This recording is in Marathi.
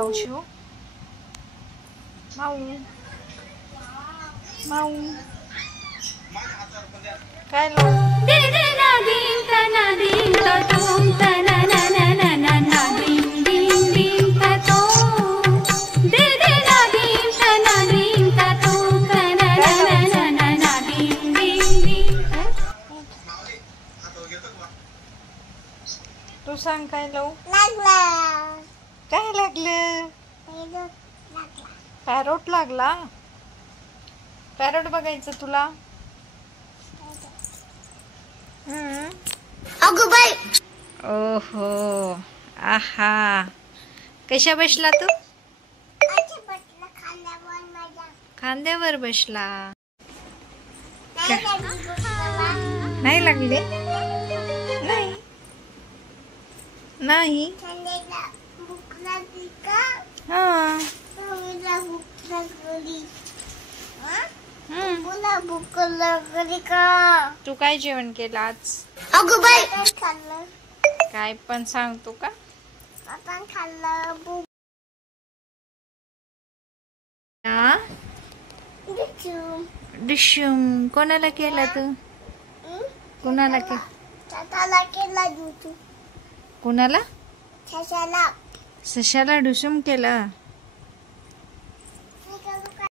लावू शिव? माऊ माऊ काय लावू? तू सांग काय लावू? काय लागलं? पॅरोट लागला. पॅरोट बघायचं तुला? अगो बाई. ओहो आहा कशा बसला तू? खांद्यावर बसला. नाही लागले? नाही नाही. हा तू काय जेवण केलं आज? अगो बाई. काय पण सांगतो का? आपण खाल्लं डिशूम. कोणाला केला तू? कोणाला केला कोणाला? सशाला सशाला डिशूम केलं.